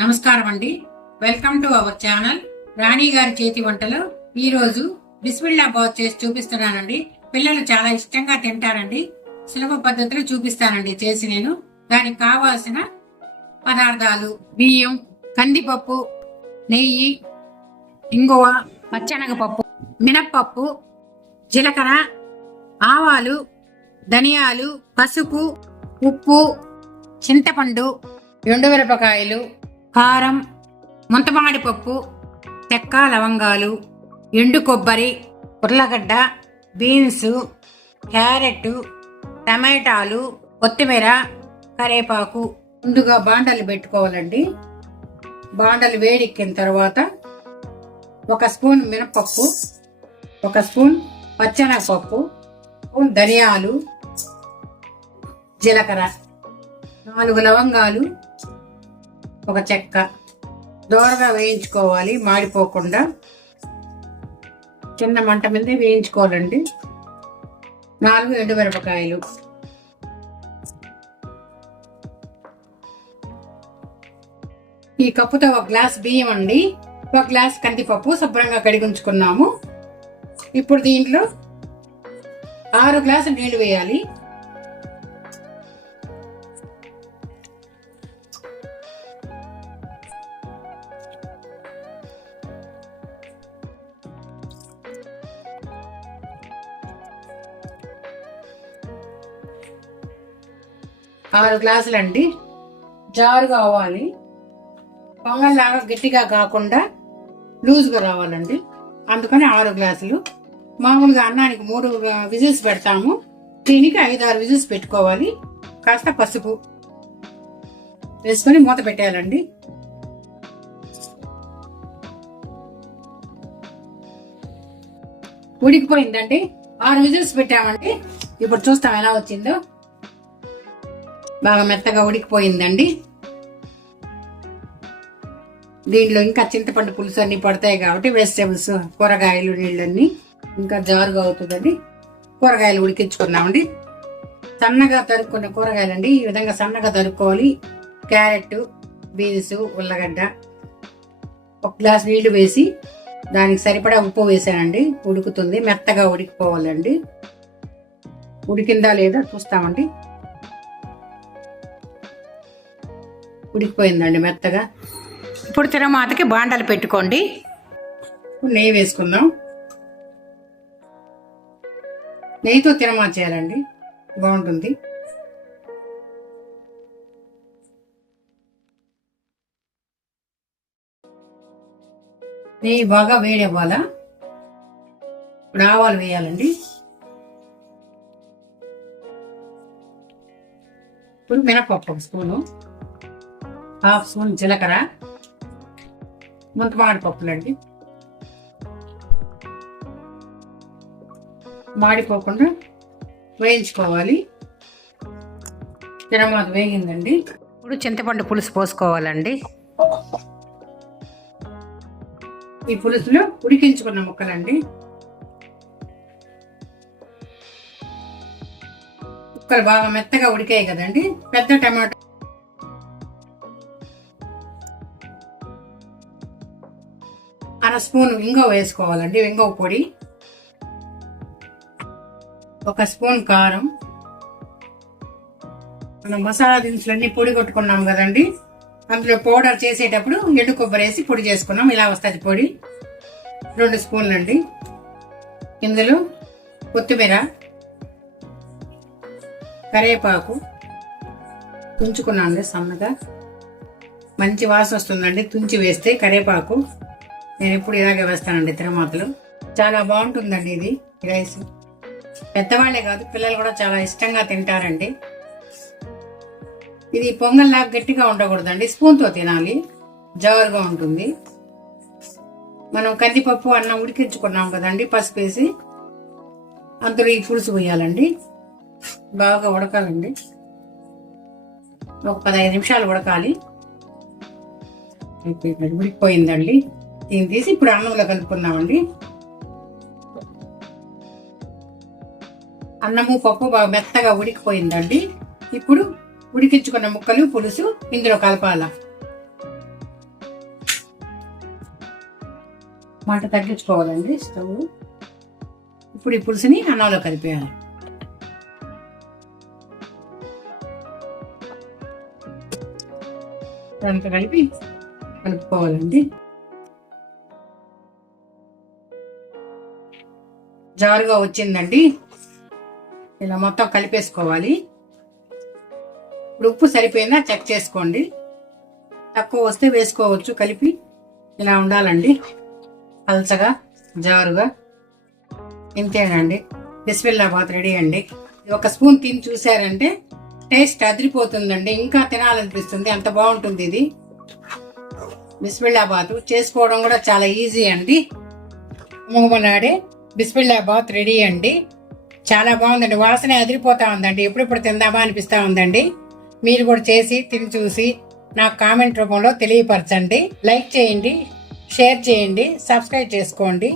నమస్కారం అండి. Welcome to our channel రాణి గారి చేతి వంటలు. ఈ రోజు బిస్మిల్లా బాత్ చేసి చూపిస్తున్నానండి. పిల్లలు చాలా ఇష్టంగా తింటారండి. సులభ పద్ధతిలో చూపిస్తానండి చేసి నేను. దానికి కావాల్సిన పదార్థాలు: బియ్యం, కందిపప్పు, నెయ్యి, ఇంగువ, పచ్చెనగపప్పు, మినప్పప్పు, జీలకర్ర, ఆవాలు, ధనియాలు, పసుపు, ఉప్పు, చింతపండు, ఎండుమిరపకాయలు, కారం, ముంతమామిడిపప్పు, చెక్క, లవంగాలు, ఎండు కొబ్బరి, ఉర్లగడ్డ, బీన్స్, క్యారెట్, టమాటాలు, కొత్తిమీర, కరివేపాకు. ముందుగా బాండలు పెట్టుకోవాలండి. బాండలు వేడెక్కిన తర్వాత 1 స్పూన్ మినపప్పు, 1 స్పూన్ పచ్చెనగపప్పు, స్పూన్ ధనియాలు, జీలకర్ర, 4 లవంగాలు, 1 చెక్క దోరగా వేయించుకోవాలి, మాడిపోకుండా. చిన్న మంట మీద వేయించుకోవాలండి. 4 ఎండుమిరపకాయలు, ఈ కప్పుతో 1 గ్లాస్ బియ్యం అండి, 1 గ్లాస్ కందిపప్పు శుభ్రంగా కడిగి ఉంచుకున్నాము. ఇప్పుడు దీంట్లో 6 గ్లాసులు నీళ్లు వేయాలి. ఆరు గ్లాసులండి. జారుగా అవ్వాలి, పొంగల్లాగా గట్టిగా కాకుండా లూజ్గా రావాలండి. అందుకని 6 గ్లాసులు. మామూలుగా అన్నానికి 3 విజిల్స్ పెడతాము, దీనికి 5-6 విజిల్స్ పెట్టుకోవాలి. కాస్త పసుపు వేసుకొని మూత పెట్టేయాలండి. ఉడికిపోయిందండి. 6 విజిల్స్ పెట్టామండి. ఇప్పుడు చూస్తాం ఎలా వచ్చిందో. బాగా మెత్తగా ఉడికిపోయిందండి. దీంట్లో ఇంకా చింతపండు పులుసు అన్ని పడతాయి కాబట్టి వెజిటేబుల్స్, కూరగాయలు, నీళ్ళన్నీ ఇంకా జారుగా అవుతుందండి. కూరగాయలు ఉడికించుకున్నామండి. సన్నగా తరుక్కున్న కూరగాయలండి. ఈ విధంగా సన్నగా తరుక్కోవాలి. క్యారెట్, బీన్స్, ఉల్లగడ్డ, 1 గ్లాస్ నీళ్లు వేసి దానికి సరిపడా ఉప్పు వేసానండి. ఉడుకుతుంది, మెత్తగా ఉడికిపోవాలండి. ఉడికిందా లేదా చూస్తామండి. ఉడికిపోయిందండి మెత్తగా. ఇప్పుడు తిరమాతకి బాండలు పెట్టుకోండి. నెయ్యి వేసుకుందాం. నెయ్యితో తిరమాత చేయాలండి, బాగుంటుంది. నెయ్యి బాగా వేడి అవ్వాలా. ఇప్పుడు ఆవాలు వేయాలండి. ఇప్పుడు మినపప్పు 1 స్పూను, 1/2 స్పూన్ జీలకర్ర, ముంతమామిడిపప్పులండి. మాడిపోకుండా వేయించుకోవాలి. తిరమాత వేగిందండి. ఇప్పుడు చింతపండు పులుసు పోసుకోవాలండి. ఈ పులుసులో ఉడికించుకున్న ముక్కలండి. ముక్కలు బాగా మెత్తగా ఉడికాయి కదండి. పెద్ద టమాటో, 1/2 స్పూన్ ఇంగువ వేసుకోవాలండి, ఇంగువ పొడి, 1 స్పూన్ కారం. మనం మసాలా దినుసులన్నీ పొడి కొట్టుకున్నాం కదండి, అందులో పౌడర్ చేసేటప్పుడు ఎండు కొబ్బరి వేసి పొడి చేసుకున్నాం. ఇలా వస్తుంది పొడి. 2 స్పూన్లు అండి. ఇందులో కొత్తిమీర, కరివేపాకు తుంచుకున్నాను సన్నగా. మంచి వాసన వస్తుందండి తుంచి వేస్తే కరివేపాకు. నేను ఎప్పుడు ఇలాగే వేస్తానండి తిరమాతలు. చాలా బాగుంటుందండి ఇది రైస్. పెద్దవాళ్లే కాదు, పిల్లలు కూడా చాలా ఇష్టంగా తింటారండి. ఇది పొంగల్లాగా గట్టిగా ఉండకూడదండి, స్పూన్తో తినాలి, జారుగా ఉంటుంది. మనం కందిపప్పు, అన్నం ఉడికించుకున్నాం కదండి, పసుపు వేసి అందులో ఈ పులుసు పోయాలండి. బాగా ఉడకాలండి, ఒక 15 నిమిషాలు ఉడకాలి. ఉడికిపోయిందండి. దీన్ని తీసి ఇప్పుడు అన్నంలో కలుపుకున్నామండి. అన్నము పప్పు బాగా మెత్తగా ఉడికిపోయిందండి. ఇప్పుడు ఉడికించుకున్న ముక్కలు, పులుసు ఇందులో కలపాల. మాట తగ్గించుకోవాలండి స్టవ్. ఇప్పుడు ఈ పులుసుని అన్నంలో కలిపేయాలి. దాంతో కలుపుకోవాలండి. జారుగా వచ్చిందండి. ఇలా మొత్తం కలిపేసుకోవాలి. ఇప్పుడు ఉప్పు సరిపోయిందా చెక్ చేసుకోండి. తక్కువ వస్తే వేసుకోవచ్చు. కలిపి ఇలా ఉండాలండి, పల్చగా జారుగా. ఇంతేనండి, బిస్మిల్లాబాద్ రెడీ అండి. ఒక స్పూన్ తిని చూసారంటే టేస్ట్ అదిరిపోతుందండి. ఇంకా తినాలనిపిస్తుంది, అంత బాగుంటుంది ఇది. బిస్మిల్లాబాద్ చేసుకోవడం కూడా చాలా ఈజీ అండి. మూమనాడే బిస్మిల్లాబాద్ రెడీ అండి. చాలా బాగుందండి, వాసన అదిరిపోతా ఉందండి. ఎప్పుడెప్పుడు తిందామా అనిపిస్తా ఉందండి. మీరు కూడా చేసి తిని చూసి నాకు కామెంట్ రూపంలో తెలియపరచండి. లైక్ చేయండి, షేర్ చేయండి, సబ్స్క్రైబ్ చేసుకోండి.